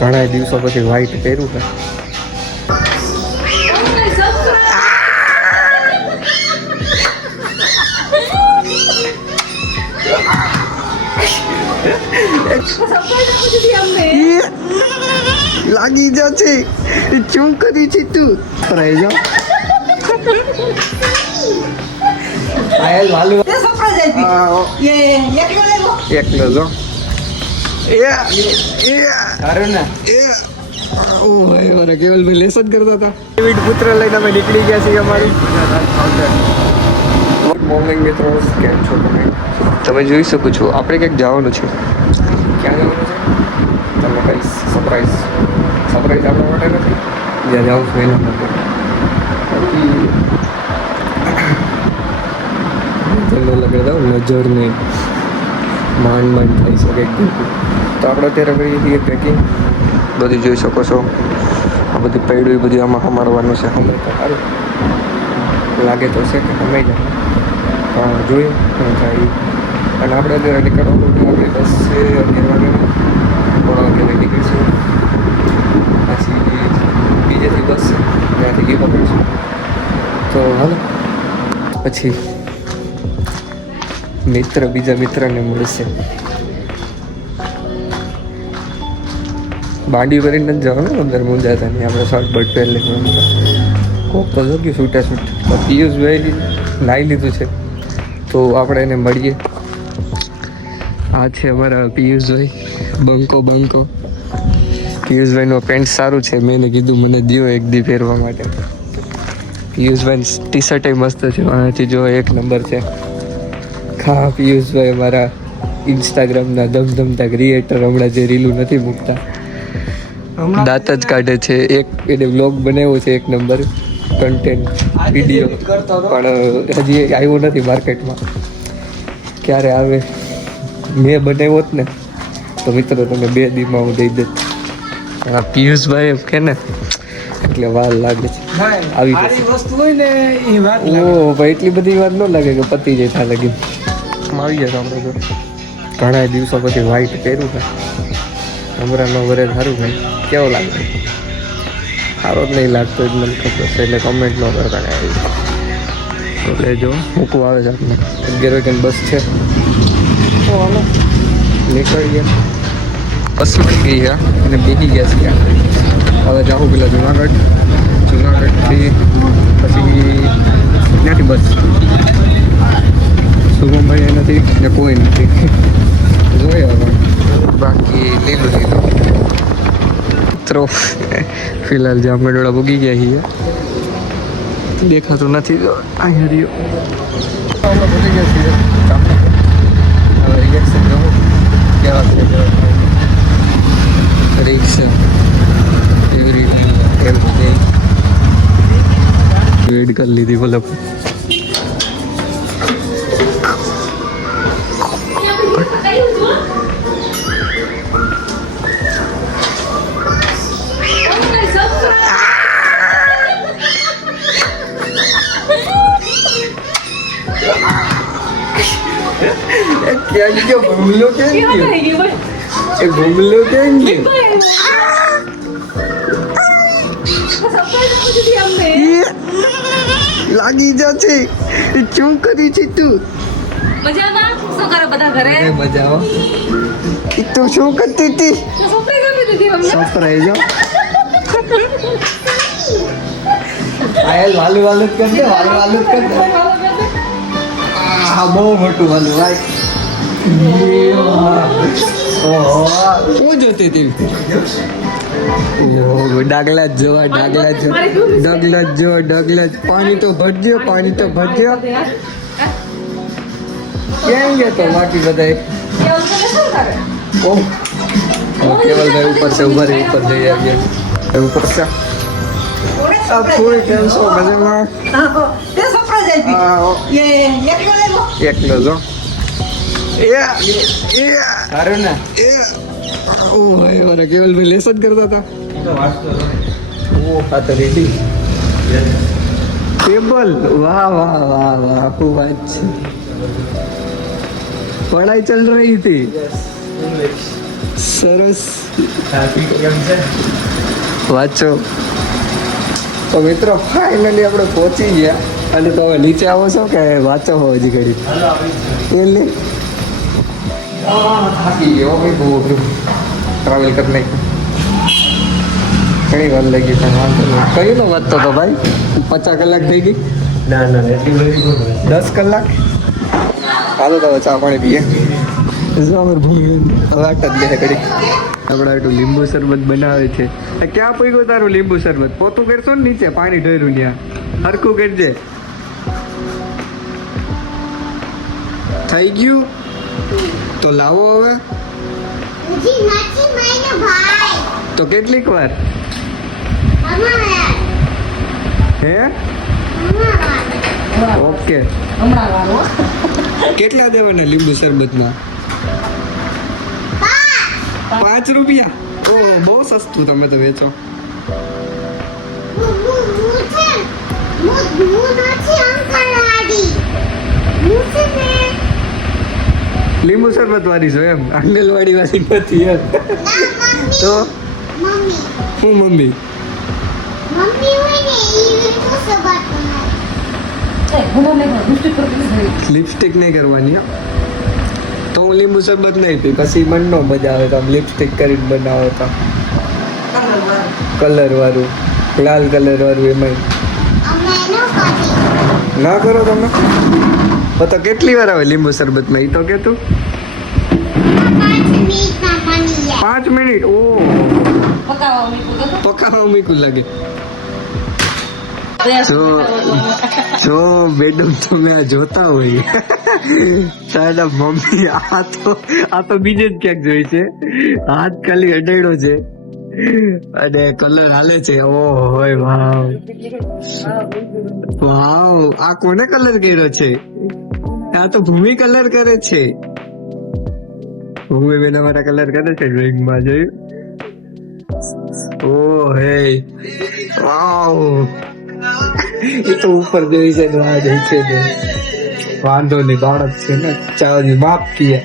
ઘણા દિવસો પછી વ્હાઈટ પહેર્યું છે. લાગી જશે શું કરી છે તું રહી જાઓ આયલ વાલુ એકલો જો કેવલ ભાઈ લેસન કરતા હતા. પુત્ર લઈને અમે નીકળી ગયા છીએ. અમારી ગુડ મોર્નિંગ મિત્રો, કેમ છો તમે? તમે જોઈ શકો છો આપણે ક્યાંક જવાનું છે. ક્યાં જવાનું છે તમને કહીશ. સરપ્રાઈઝ આપણા માટે નથી, જ્યાં જાઉં છું એના માટે. લગે દઉં નજર નહીં માંડ થઈ શકે. તો આપણે અત્યારે કરીએ છીએ પેકિંગ. બધી જોઈ શકો છો આ બધી પૈડું એ બધી આમાં સમારવાનું છે. અમે તો સારું લાગે તો છે કે અમે જાય પણ જોઈએ શું થાય. અને આપણે અત્યારે નીકળવાનું આપણી બસ છે 11 વાગ્યાની. 3 વાગ્યાની નીકળીશું. પછી બીજેથી બસ છે ત્યાંથી ગી પકડીશું. તો હાલો પછી બીજા મિત્રને મળશે. બાંડી કરીને જ જવાનું અંદર મુંજાતા નહીં. આપણે શર્ટ બટ પહેરી લઈશું. કોક તો જોગ્યું છૂટા પિયુષભાઈ લાવી લીધું છે તો આપણે એને મળીએ. આ છે અમારા પિયુષભાઈ. બંકો પિયુષભાઈનો પેન્ટ સારું છે. મેં એને કીધું મને દિયો એક દી પહેરવા માટે. પિયુષભાઈ ટી શર્ટ મસ્ત છે. આનાથી જો 1 નંબર છે. હા પિયુષભાઈ અમારા ઇન્સ્ટાગ્રામના ધમધમતા ક્રિએટર. હમણાં જે રીલું નથી મૂકતા, દાંત જ કાઢે છે. એને વ્લોગ બનાવ્યો છે 1 નંબર કન્ટેન્ટ વિડીયો, પણ હજી આવ્યો નથી માર્કેટમાં. ક્યારે આવે? મેં બનાવ્યો જ ને તો મિત્રો તમે 2 દીમાં હું દઈ દેત. પિયુષભાઈ એમ કે ને એટલે વાર લાગે છે. આવી વસ્તુ હોય ને એ વાર ઓ ભાઈ એટલી બધી વાર ન લાગે કે પતી જાય થા લગી. આવી ગયા આપણે તો ઘણા દિવસો પછી વ્હાઈટ પહેર્યું છે. હમણાંનો વરે સારું ભાઈ કેવો લાગે? સારો જ નહીં લાગતો જ મને ખબર છે. એટલે કમેન્ટ ન કરતા એટલે જો મૂકવું આવે છે આપણે. 11 વાગ્યાની બસ છે. તો હાલો નીકળી ગયા. બસ મળી ગઈ છે અને બેસી ગયા છીએ. હવે જાઉં પેલા જુનાગઢથી પછી ત્યાંથી બસ. શુભમભાઈ નથી ને કોઈ નથી. જોઈએ હવે બાકી લીલું મિત્રો ફિલહાલ જામગઢવાળા ભૂગી ગયા છીએ. દેખાતું નથી તો અહીંયા રહ્યો. ભૂગી ગયા છીએ. હવે રિએક્શન જોવું કેવા છે. રિએક્શન એવરીથિંગ એડ કરી લીધી. મતલબ क्या गया घूमलो क्या घूमलो क्या લાગી જશે શું કરી છે તું? મજામાં શું કરે બધા ઘરે? મજા આવે. તું શું કરતી હતી? સરપ્રાઈઝ જો આયલ વાલુ કર દે. વાલુ કર દે. હા બહુ મોટું વાલું ભાઈ. શું જોતી હતી? ડાગલા જ પાણી તો ભરજો. ક્યાં ગયા તો બાકી બધા? કેવલભાઈ ઉપર છે. ઉપર જઈ આવ્યા. ઉપર છે ફૂલ કેમ છો? મજામાં? એકલો જો કેવલભાઈ લેસન કરતા હતા. ટેબલ વાહ શું વાત છે. पढ़ाई चल रही थी. सरस વાંચો. તો મિત્રો ફાઇનલી આપણે પહોંચી ગયા અને તો હવે નીચે આવો છો કે વાંચો હો હજી ઘડી એટલે થાકી ગયો ભાઈ બહુ ટ્રાવેલ કરી નાખ્યું. ઘણી વાર લાગી પણ વાંધો નહીં. કઈ નો વાંચતો હતો ભાઈ? 50 કલાક થઈ ગઈ? ના 10 કલાક. હાલો તો હવે ચા પાણી પીએ. વાટ જ લે ઘડી. આપણે એટલું લીંબુ શરબત બનાવે છે. ક્યાં પીગો તારું લીંબુ શરબત? પોતું કરશો ને નીચે પાણી ઢોર્યું ત્યાં હરખું કરજે. થઈ ગયું તો લાવો હવે. તો કેટલીક વાર હે? ઓકે. હમણાં વાળો કેટલા દેવાના લીંબુ શરબતમાં? 5 રૂપિયા. ઓહ બહુ સસ્તું તમે તો વેચો. લીંબુ શરબત વાળી છો એમ? આંગણવાડી વાળી નથી એમ? તો હું મમ્મી લિપસ્ટિક નહીં કરવાની હો. તો હું લીંબુ શરબત નહીં પી પછી મન નો મજા આવે તો લિપસ્ટિક કરીને બનાવો તો કલર વાળું લાલ કલર વાળું એમાં ના કરો તમે તો કેટલી વાર આવે લીંબુ શરબતમાં એ તો કે તું 5 મિનિટ. ઓ પકાવવા મૂકું લાગે. જો મેડમ તમે આ જોતા હોય સાડા મમ્મી આ તો બીજે જ ક્યાંક જોઈ છે. હાથ ખાલી અડાડ્યો છે અને કલર હાલે છે. ઓ હોય વાવ વાવ. આ કોને કલર કર્યો છે? આ તો ભૂમિ કલર કરે છે. ભૂમિ બેન અમારા કલર કરે છે ડ્રોઈંગમાં જોયું. ઓ હે વાવ. એ તો ઉપર જોઈ છે આ જઈ છે ને વાંધો નહીં બાળક છે ને ચાવજી માફ કિયા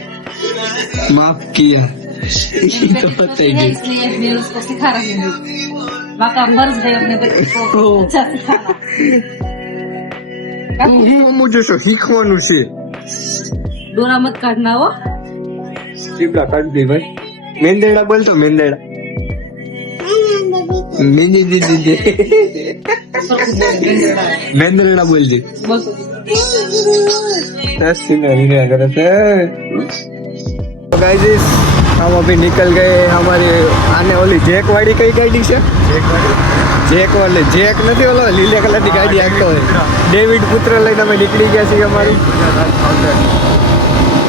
तो पता ही नहीं. इसलिए मैं उसको सिखा रही हूँ. माँ का फर्ज है अपने बच्चे को अच्छा सिखाना. मुझे तो શીખવાનું છે. डोरा मत काटना हो. ચીપડા કાઢ દે ભાઈ. મેંદેડા બોલ તો મેંદેડા. મેંદેડા બોલજે. गाइस हम अभी निकल गए हमारी आने वाली जेक वाली कई गाड़ी છે જેક વાળી જેક નથી ઓલો લીલા કલરની ગાડી આખો ડેવિડ પુત્ર લઈને અમે નીકળી ગયા છીએ. અમારી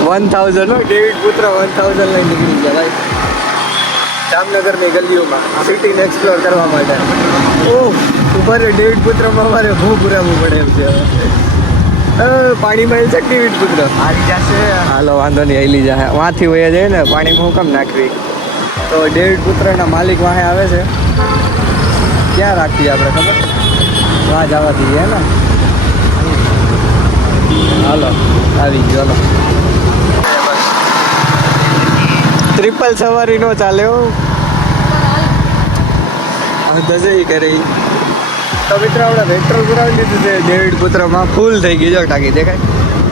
1000 નો ડેવિડ પુત્ર 1000 લઈને નીકળી ગયા ભાઈ જામનગરની ગલીઓમાં સિટીને એક્સપ્લોર કરવા માટે. ઓહ ઉપર ડેવિડ પુત્રમાં અમારે બહુ પુરાવું પડે એમ છે. પાણીમાં છે ડેવિડ પુત્ર આવી જશે. હાલો વાંધો નહીં હાલી જાય વાંથી વયા જાય ને પાણીમાં હું કેમ નાખવી. તો ડેવિડ પુત્રના માલિક વાહે આવે છે. ક્યાં રાખીએ આપણે ખબર? વાં જવા દઈએ ને. હાલો આવી ગયો. હાલો ટ્રિપલ સવારી નો ચાલે હો. દજઈ કરી તો મિત્રો આપણે પેટ્રોલ પુરાવી દીધું છે ડેવિડ પુત્રમાં. ફૂલ થઈ ગઈ જો ટાંકી દેખાય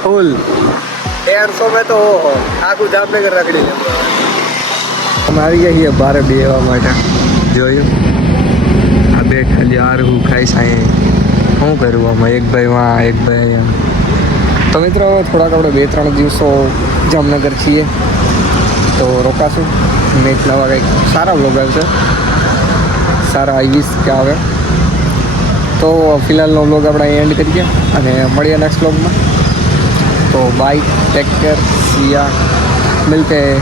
ફૂલ 150 મેં તો આખું જામનગર રખડી લે. અમે આવી ગયા છીએ બારે બેવા માટે. જોયું આ બે ખાલી હાર હું ખાઈ સાંઈ શું કરું આમાં એક ભાઈ વાં એક ભાઈ અહીંયા. તો મિત્રો થોડાક આપણે 2-3 દિવસો જામનગર છીએ તો રોકાશું. નેક્સ્ટ નવા કંઈક સારા વ્લોગ આવશે સારા આવીશ કે આવે. તો ફિલહાલનો વ્લોગ આપણે અહીં એન્ડ કરીએ અને મળીએ નેક્સ્ટ વ્લોગમાં. तो बाय टेक केयर सिया मिलते हैं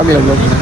अगले व्लॉग में.